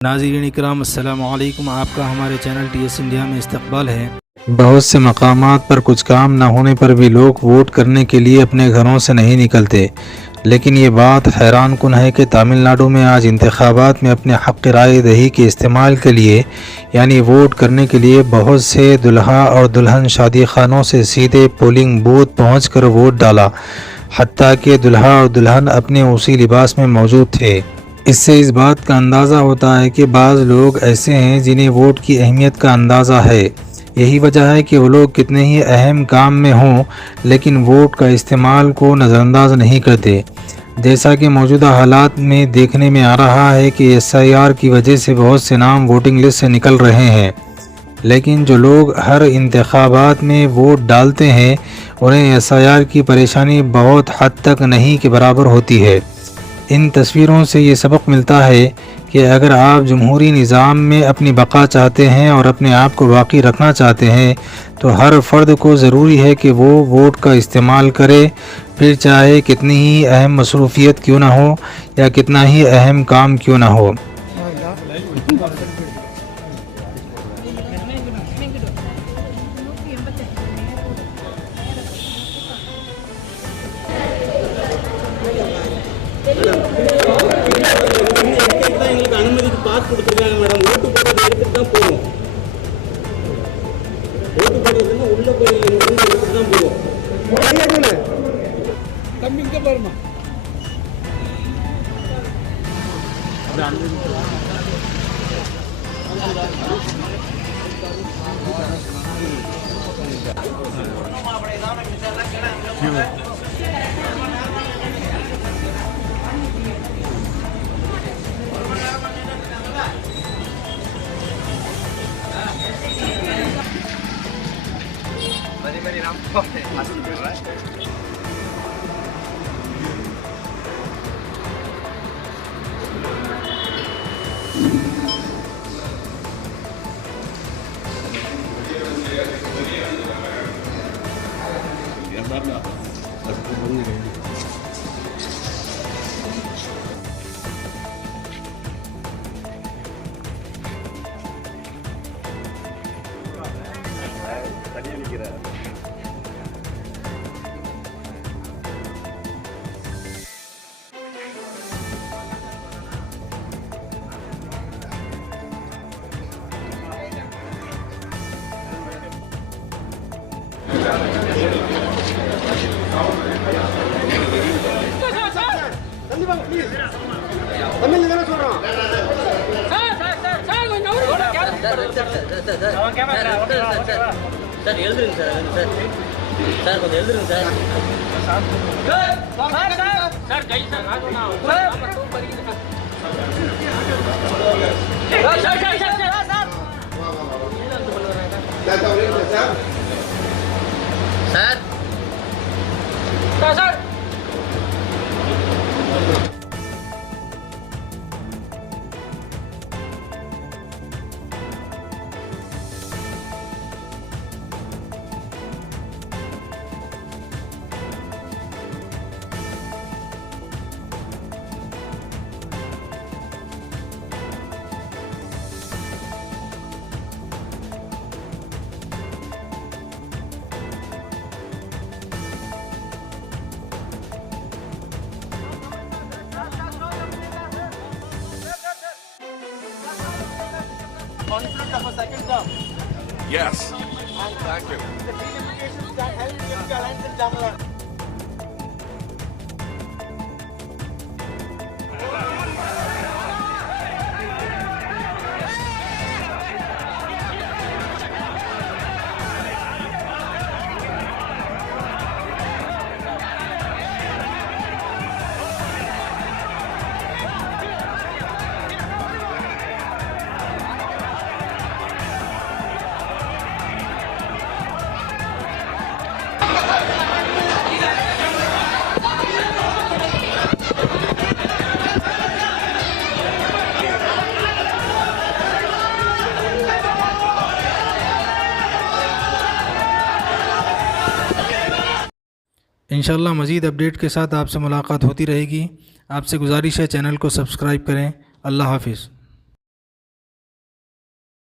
नाज़रीन इकराम अस्सलामु अलैकुम। आपका हमारे चैनल TS इंडिया में इस्तकबाल है। बहुत से मकामात पर कुछ काम न होने पर भी लोग वोट करने के लिए अपने घरों से नहीं निकलते, लेकिन ये बात हैरान कुन है कि तमिलनाडु में आज इंतखाबात में अपने हक़ राय दही के इस्तेमाल के लिए यानी वोट करने के लिए बहुत से दुल्हा और दुल्हन शादी खानों से सीधे पोलिंग बूथ पहुंचकर वोट डाला। हत्ता कि दुल्हा और दुल्हन अपने उसी लिबास में मौजूद थे। इससे इस बात का अंदाज़ा होता है कि बाज़ लोग ऐसे हैं जिन्हें वोट की अहमियत का अंदाज़ा है। यही वजह है कि वो लोग कितने ही अहम काम में हों लेकिन वोट का इस्तेमाल को नज़रअंदाज नहीं करते। जैसा कि मौजूदा हालात में देखने में आ रहा है कि SIR की वजह से बहुत से नाम वोटिंग लिस्ट से निकल रहे हैं, लेकिन जो लोग हर इंतखाबात में वोट डालते हैं उन्हें SIR की परेशानी बहुत हद तक नहीं के बराबर होती है। इन तस्वीरों से ये सबक मिलता है कि अगर आप जमहूरी निज़ाम में अपनी बका चाहते हैं और अपने आप को बाकी रखना चाहते हैं तो हर फ़र्द को ज़रूरी है कि वो वोट का इस्तेमाल करे, फिर चाहे कितनी ही अहम मसरूफ़ियत क्यों ना हो या कितना ही अहम काम क्यों ना हो। அனுமதிக்கு பாஸ் கொடுத்துருக்காங்க மேடம். ஓட்டு போடுறது எடுத்துட்டு தான் போவோம். ஓட்டு போடுறதுன்னா உள்ள போய் எடுத்துட்டு தான் போவோம். தம்பி இங்க பாருமா. அப்படி அனுமதிக்கலாம். சார் எழுதுங்க சார் கொஞ்சம் எழுதுங்க சார் கை sir sir conflict of a second term. Yes. And Thank you. the three deputations that held PMK Alliance in Jamnagar. इंशाअल्लाह मज़ीद अपडेट के साथ आपसे मुलाकात होती रहेगी। आपसे गुजारिश है चैनल को सब्सक्राइब करें। अल्लाह हाफ़िज़।